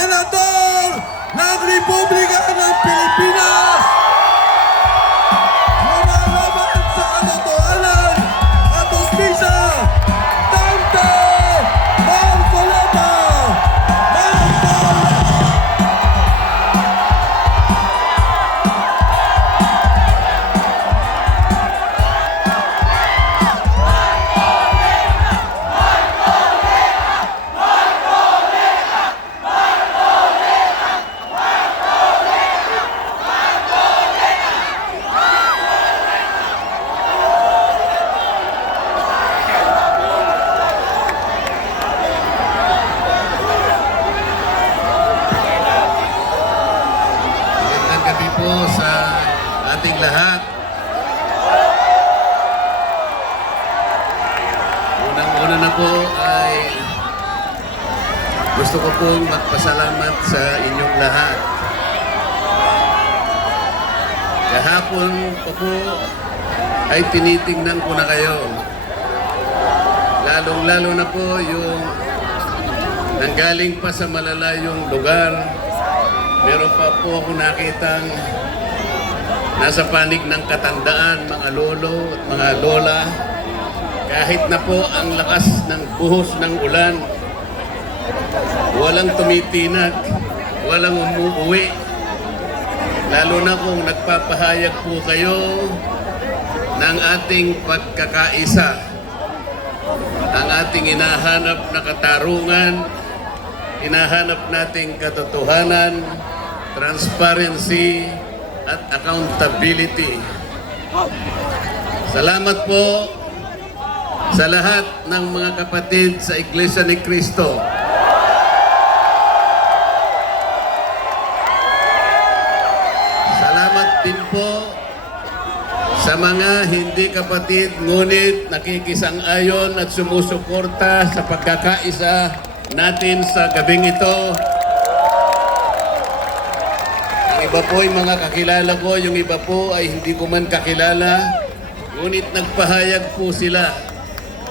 Senador ng Republika ng Pilipinas, lumalaban sa katotohanan at hustisya, Dante Marcoleta. Magandang gabi po sa ating lahat. Unang-una na po ay gusto ko pong magpasalamat sa inyong lahat. Kahapon po ay tinitingnan ko na kayo. Lalong-lalo na po yung nanggaling pa sa malalayong lugar. Meron pa po ako nakitang nasa panig ng katandaan, mga lolo at mga lola. Kahit na po ang lakas ng buhos ng ulan, walang tumitinag, walang umuuwi. Lalo na kung nagpapahayag po kayo ng ating pagkakaisa, ang ating hinahanap na katarungan, hinahanap nating katotohanan, transparency, at accountability. Salamat po sa lahat ng mga kapatid sa Iglesia ni Cristo. Salamat din po sa mga hindi kapatid ngunit nakikisang-ayon at sumusuporta sa pagkakaisa natin sa gabing ito. Ang iba po ay mga kakilala ko, yung iba po ay hindi ko man kakilala, ngunit nagpahayag po sila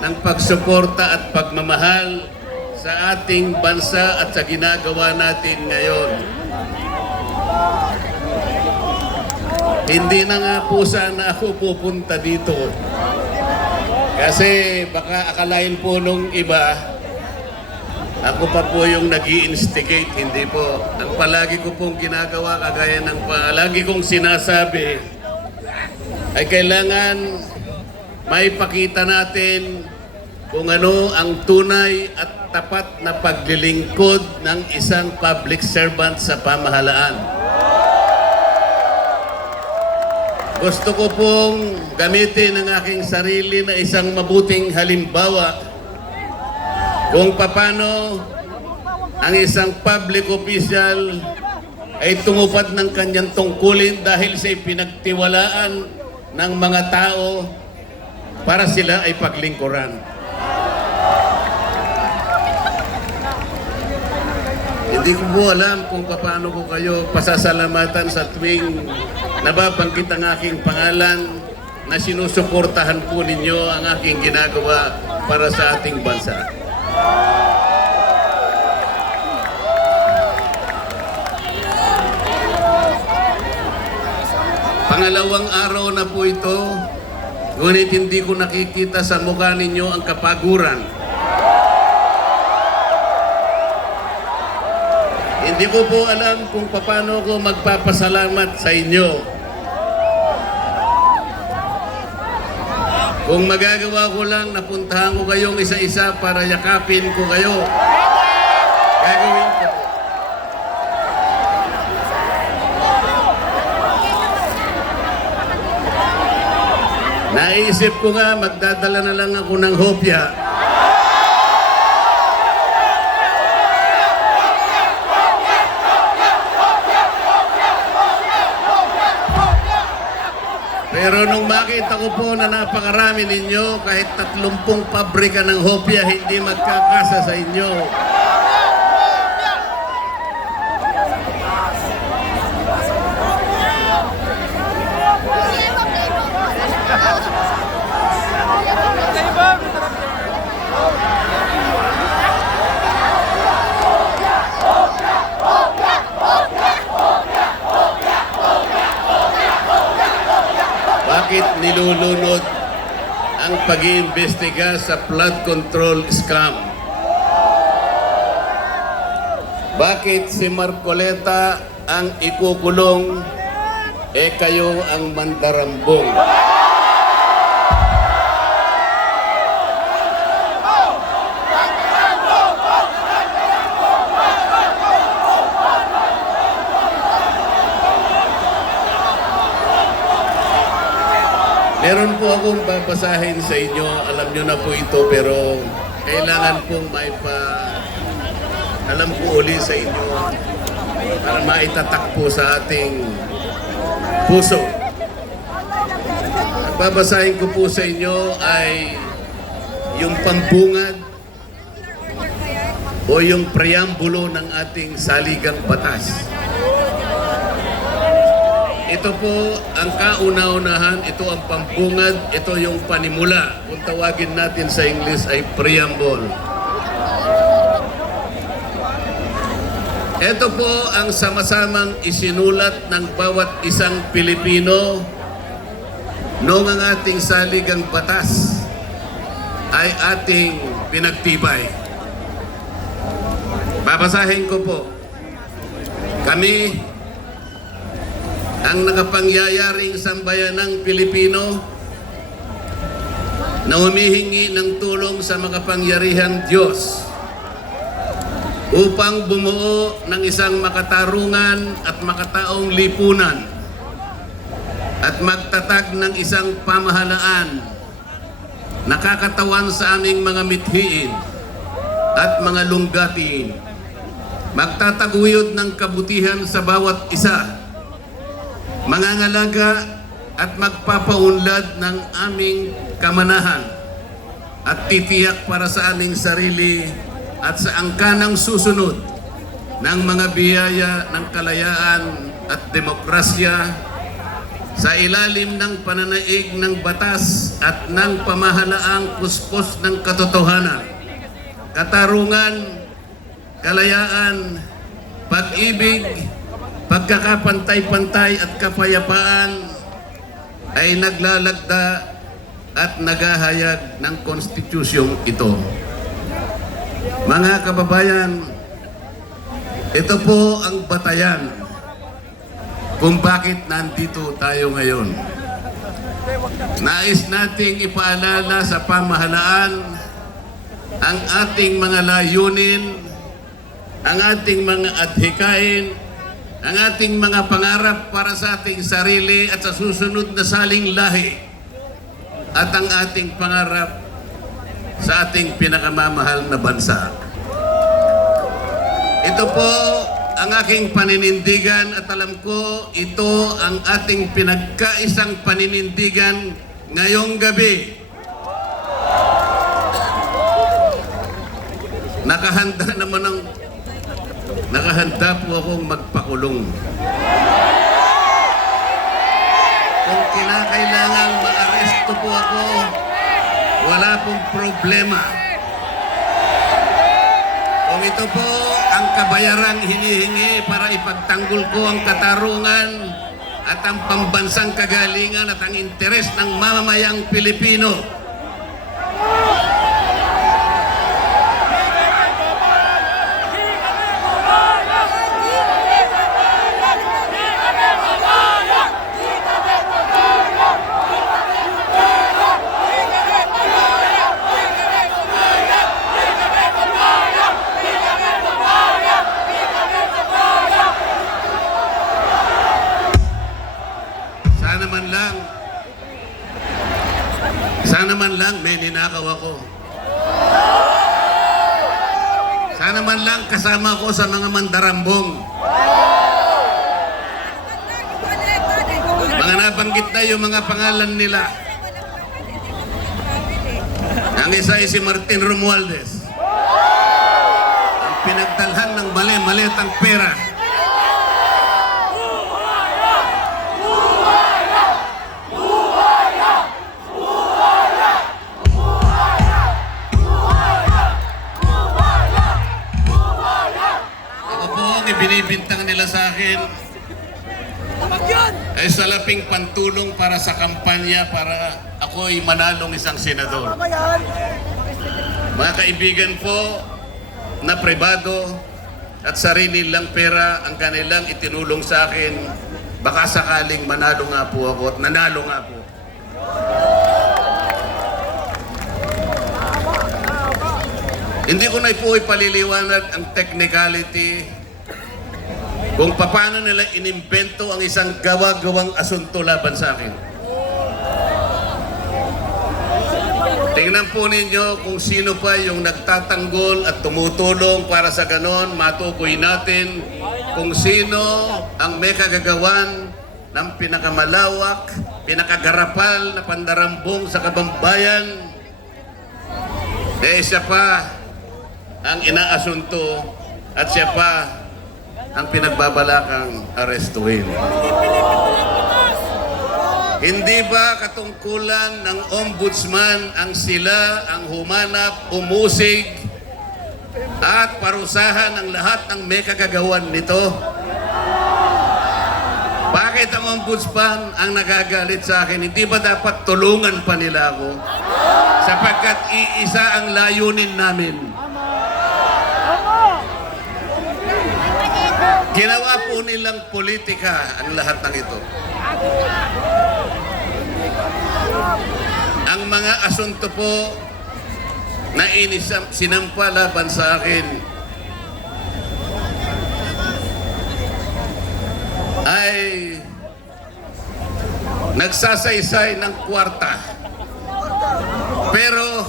ng pagsuporta at pagmamahal sa ating bansa at sa ginagawa natin ngayon. Hindi na nga po sana ako pupunta dito. Kasi baka akalain po nung iba, ako pa po yung nag-i-instigate, hindi po. Ang palagi ko pong ginagawa, kagaya ng palagi kong sinasabi, ay kailangan may pakita natin kung ano ang tunay at tapat na paglilingkod ng isang public servant sa pamahalaan. Gusto ko pong gamitin ang aking sarili na isang mabuting halimbawa kung paano ang isang public official ay tumupad ng kanyang tungkulin dahil sa pinagtiwalaan ng mga tao para sila ay paglingkuran. Hindi ko po alam kung paano ko kayo pasasalamatan sa tuwing nababanggit ang aking pangalan na sinusuportahan po ninyo ang aking ginagawa para sa ating bansa. Pangalawang araw na po ito, ngunit hindi ko nakikita sa mukha ninyo ang kapaguran. Hindi ko po alam kung paano ko magpapasalamat sa inyo. Kung magagawa ko lang, napuntahan ko kayong isa-isa para yakapin ko kayo. Gagawin ko po. Naisip ko nga, magdadala na lang ako ng hopya. Pero nung makita ko po na napakarami ninyo, kahit 30 pabrika ng hopya, hindi magkakasa sa inyo. nilulunod ang pag-iimbestiga sa flood control scam? Bakit si Marcoleta ang ikukulong, kayo ang mandarambong? Meron po akong babasahin sa inyo. Alam nyo na po ito, pero kailangan pong alam ko uli sa inyo para maitatak po sa ating puso. Ang babasahin ko po sa inyo ay yung pampungad o yung preambulo ng ating saligang batas. Ito po ang kauna-unahan, ito ang pampungad, ito yung panimula. Kung tawagin natin sa English ay preamble. Ito po ang sama-samang isinulat ng bawat isang Pilipino noong ang ating saligang batas ay ating pinagtibay. Babasahin ko po. Kami, ang nakapangyayaring sambayanang Pilipino na humihingi ng tulong sa makapangyarihang Diyos upang bumuo ng isang makatarungan at makataong lipunan at magtatag ng isang pamahalaan nakakatawan sa aming mga mithiin at mga lunggatiin, magtataguyod ng kabutihan sa bawat isa, mangangalaga at magpapaunlad ng aming kamanahan at titiyak para sa aming sarili at sa angkanang susunod ng mga biyaya ng kalayaan at demokrasya sa ilalim ng pananaig ng batas at ng pamahalaang puspos ng katotohanan, katarungan, kalayaan, pag-ibig, pagkakapantay-pantay at kapayapaan ay naglalagda at naghahayag ng konstitusyong ito. Mga kababayan, ito po ang batayan kung bakit nandito tayo ngayon. Nais nating ipaalala sa pamahalaan ang ating mga layunin, ang ating mga adhikain, ang ating mga pangarap para sa ating sarili at sa susunod na saling lahi, at ang ating pangarap sa ating pinakamamahal na bansa. Ito po ang aking paninindigan at alam ko ito ang ating pinagkaisang paninindigan ngayong gabi. Nakahanda po akong magpakulong. Kung kinakailangan maaresto po ako, wala pong problema. Kung ito po ang kabayarang hinihingi para ipagtanggol ko ang katarungan at ang pambansang kagalingan at ang interes ng mamamayang Pilipino, sana man lang may ninakaw ako. Sana man lang kasama ko sa mga mandarambong. Mga nabanggit na yung mga pangalan nila. Ang isa ay si Martin Romualdez. Ang pinagdalhan ng mali-malitang pera. Binibintang nila sa akin ay salaping pantulong para sa kampanya para ako'y manalong isang senador. Mga kaibigan po na pribado at sarili lang pera ang kanilang itinulong sa akin, baka sakaling manalo nga po ako at nanalo nga po. Hindi ko na po ipaliliwanag ang technicality kung paano nila inimbento ang isang gawa-gawang asunto laban sa akin. Tingnan po ninyo kung sino pa yung nagtatanggol at tumutulong para sa ganon, matukoy natin kung sino ang may kagagawan ng pinakamalawak, pinakagarapal na pandarambong sa kabambayan. Siya pa ang inaasunto at siya pa ang pinagbabalakang arestuhin. Hindi ba katungkulan ng ombudsman ang sila ang humanap, umusig at parusahan ang lahat ng may kagagawan nito? Bakit ang ombudsman ang nagagalit sa akin? Hindi ba dapat tulungan pa nila ako? Sapagkat iisa ang layunin namin. Ginawa po nilang politika ang lahat ng ito. Ang mga asunto po na sinampa laban sa akin ay nagsasaysay ng kwarta. Pero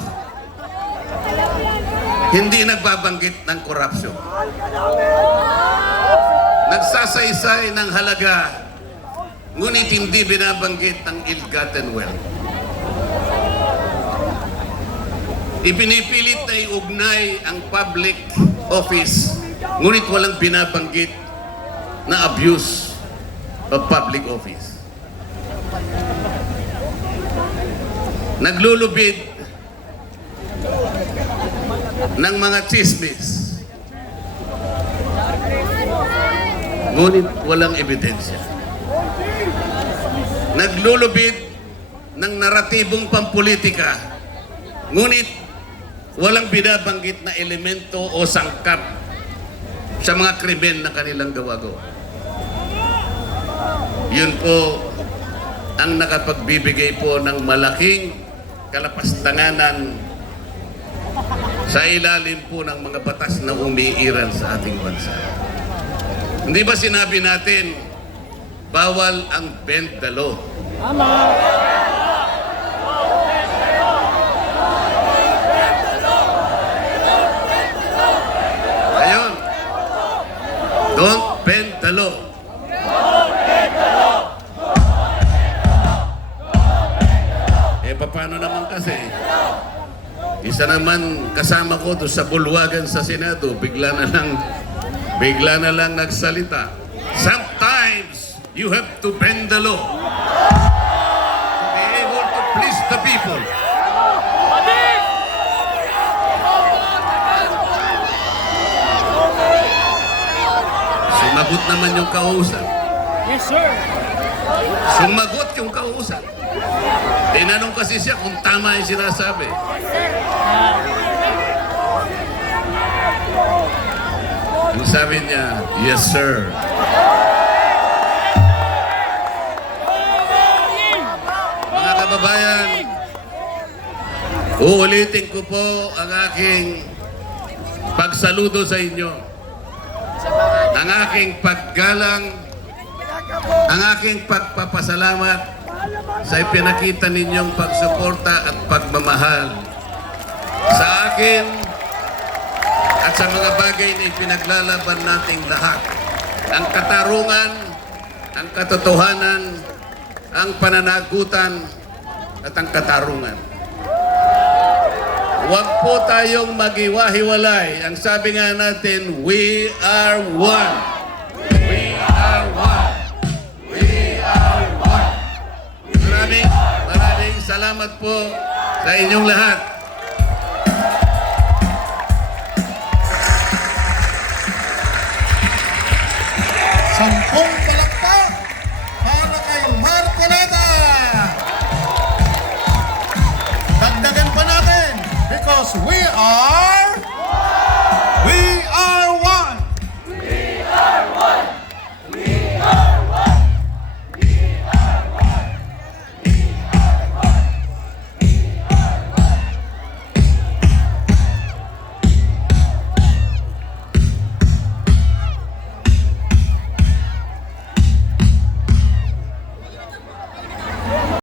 hindi nagbabanggit ng korupsyon. Nagsasaysay ng halaga, ngunit hindi binabanggit ng ill-gotten wealth. Ipinipilit na iugnay ang public office, ngunit walang binabanggit na abuse of public office. Naglulubid ng mga chismis, ngunit walang ebidensya. Naglulubid ng naratibong pampolitika, ngunit walang binabanggit na elemento o sangkap sa mga krimen na kanilang gawa-gawa. Yun po ang nakapagbibigay po ng malaking kalapastanganan sa ilalim po ng mga batas na umiiral sa ating bansa. Hindi ba sinabi natin, bawal ang bend the law? Ayun. Don't bend the law. Paano naman kasi? Isa naman kasama ko doon sa bulwagan sa Senado, bigla na lang nagsalita. Sometimes you have to bend the law to be able to please the people. Sumagot naman yung kausap. Yes, sir. Sumagot yung kausap. Tinanong kasi siya kung tama yung sinasabi. Ang sabi niya, yes, sir. Mga kababayan, uulitin ko po ang aking pagsaludo sa inyo. Ang aking paggalang, ang aking pagpapasalamat sa ipinakita ninyong pagsuporta at pagmamahal sa akin at sa mga bagay na ipinaglalaban nating lahat. Ang katarungan, ang katotohanan, ang pananagutan at ang katarungan. Huwag po tayong magiwahiwalay. Ang sabi nga natin, we are one. We are one. We are one. Maraming salamat po sa inyong lahat. Sampung palakpak we are